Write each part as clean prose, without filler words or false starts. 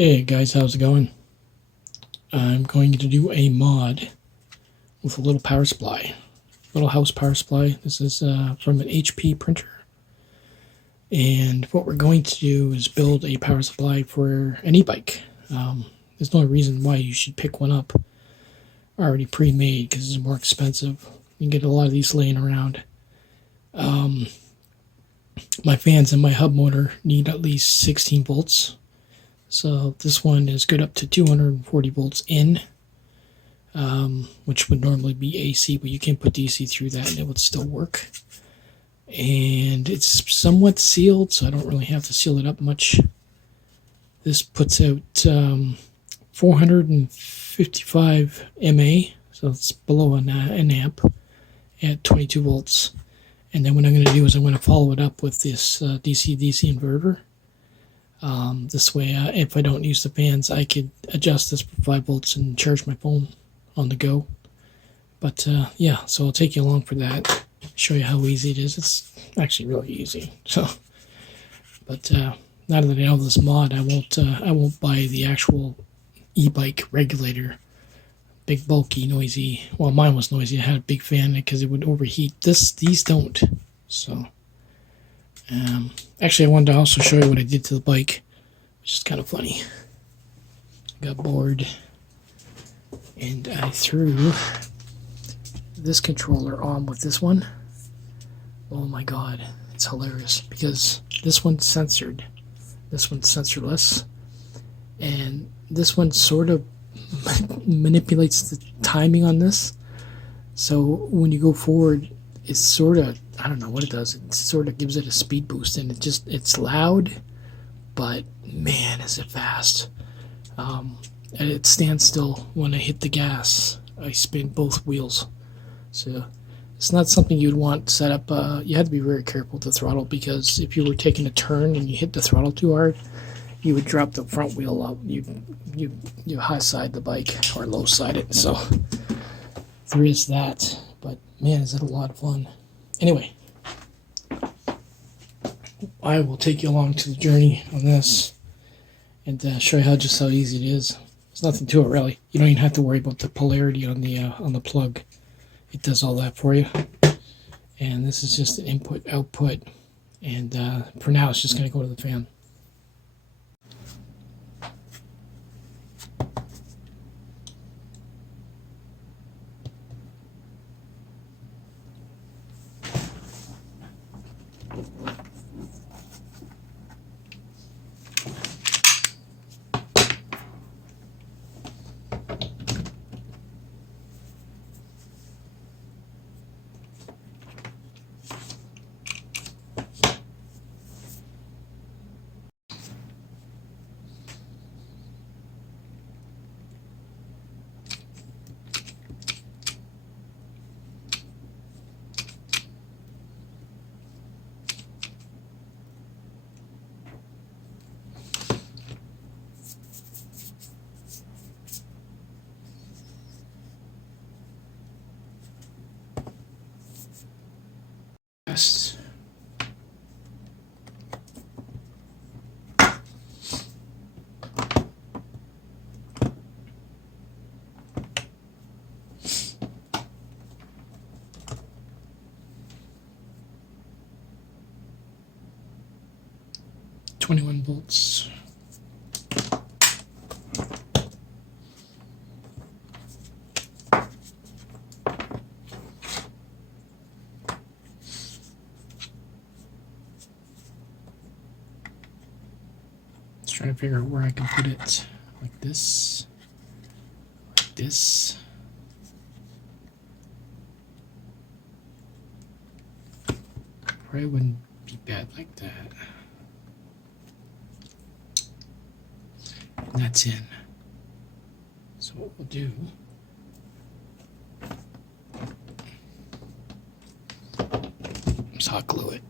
Hey guys, how's it going? I'm going to do a mod with a little power supply, little house power supply. This is from an HP printer, and what we're going to do is build a power supply for an e-bike. There's no reason why you should pick one up already pre-made because it's more expensive. You can get a lot of these laying around. My fans and my hub motor need at least 16 volts. So this one is good up to 240 volts in, which would normally be AC, but you can put DC through that and it would still work. And it's somewhat sealed, so I don't really have to seal it up much. This puts out 455 mA, so it's below an amp at 22 volts. And then what I'm going to do is I'm going to follow it up with this DC-DC inverter. This way, if I don't use the fans, I could adjust this for 5 volts and charge my phone on the go. But yeah, so I'll take you along for that. Show you how easy it is. It's actually really easy. So, but now that I know this mod, I won't buy the actual e-bike regulator. Big, bulky, noisy. Well, mine was noisy. I had a big fan because it would overheat. These don't. So. Actually, I wanted to also show you what I did to the bike, which is kind of funny. I got bored, and I threw this controller on with this one. Oh my god, it's hilarious, because this one's censored, this one's censorless, and this one sort of manipulates the timing on this. So when you go forward, it's sort of, I don't know what it does. It sort of gives it a speed boost, and it's loud, but man, is it fast. And it stands still when I hit the gas. I spin both wheels. So it's not something you'd want set up. You have to be very careful with the throttle, because if you were taking a turn and you hit the throttle too hard, you would drop the front wheel up. You high side the bike or low side it. So there is that. But man, is it a lot of fun. Anyway, I will take you along to the journey on this and show you just how easy it is. There's nothing to it really. You don't even have to worry about the polarity on the plug. It does all that for you. And this is just an input output. And for now, it's just going to go to the fan. Yes. .21 volts. Trying to figure out where I can put it, like this, like this. Probably wouldn't be bad like that. And that's in. So what we'll do, is hot glue it.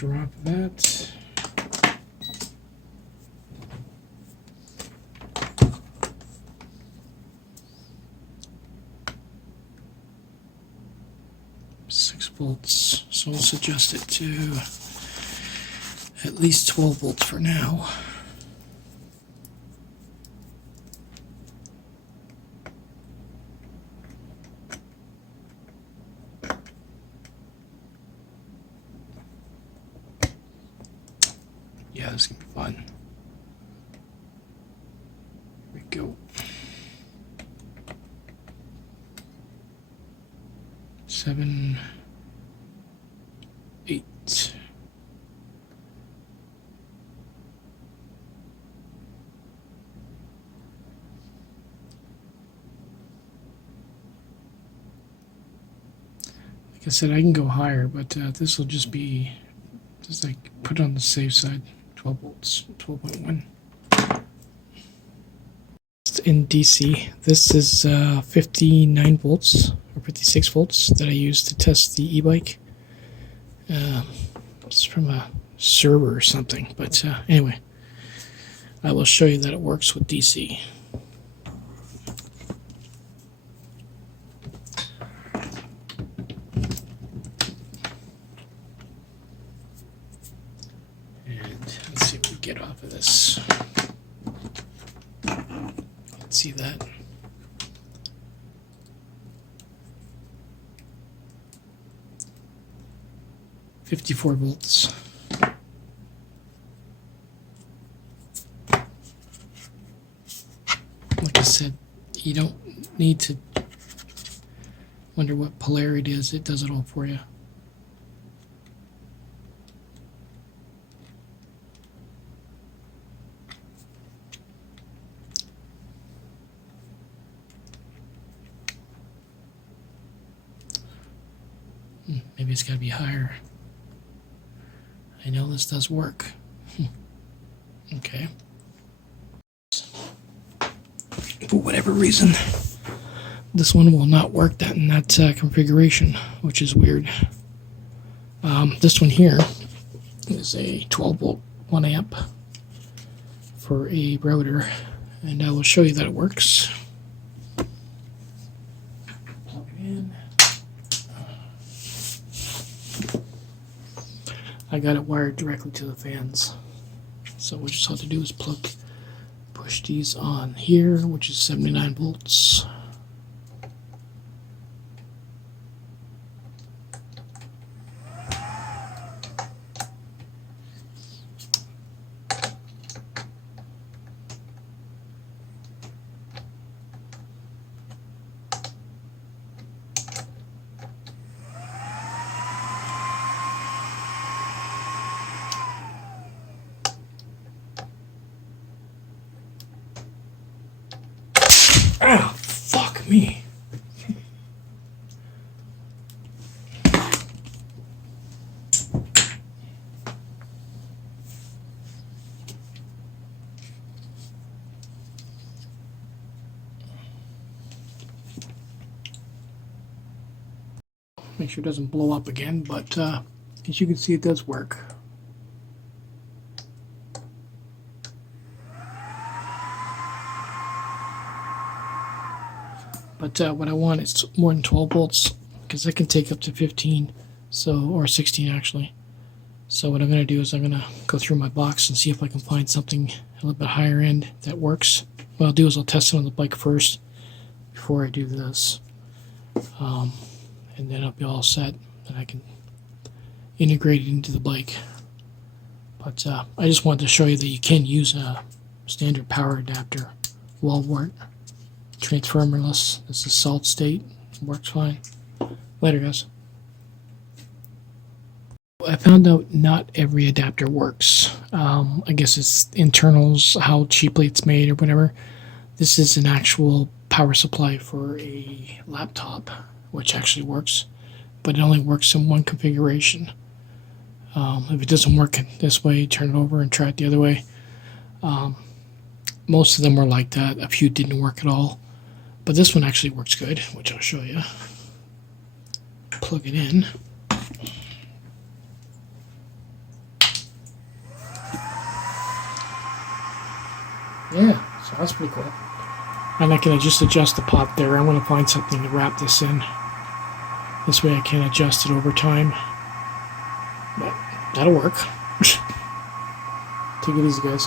connector off of that. Volts, so let's adjust it to at least 12 volts for now. Yeah, this is gonna be fun. Here we go. 7, 8. Like I said, I can go higher, but this will just be like put it on the safe side. 12 volts, 12.1. In DC, this is 59 volts or 56 volts that I use to test the e-bike. It's from a server or something, but anyway, I will show you that it works with DC. And let's see what we get off of this. Let's see that. $54 volts. Like I said, you don't need to wonder what polarity it is. It does it all for you. Maybe it's got to be higher. I know this does work. Okay. For whatever reason, this one will not work that in that configuration, which is weird. This one here is a 12 volt 1 amp for a router, and I will show you that it works. Plug it in. I got it wired directly to the fans, so what you just have to do is push these on here, which is 79 volts. Ah, fuck me. Make sure it doesn't blow up again, but as you can see, it does work. But what I want is more than 12 volts, because it can take up to 15, or 16 actually. So what I'm going to do is I'm going to go through my box and see if I can find something a little bit higher end that works. What I'll do is I'll test it on the bike first before I do this. And then I'll be all set, and I can integrate it into the bike. But I just wanted to show you that you can use a standard power adapter, wall wart. Transformerless. This is solid state. Works fine. Later, guys. I found out not every adapter works. I guess it's internals, how cheaply it's made or whatever. This is an actual power supply for a laptop, which actually works, but it only works in one configuration. If it doesn't work this way, turn it over and try it the other way. Most of them were like that. A few didn't work at all. But this one actually works good, which I'll show you. Plug it in. Yeah, so that's pretty cool. And I can just adjust the pop there. I want to find something to wrap this in. This way I can adjust it over time. But that'll work. Take it easy, guys.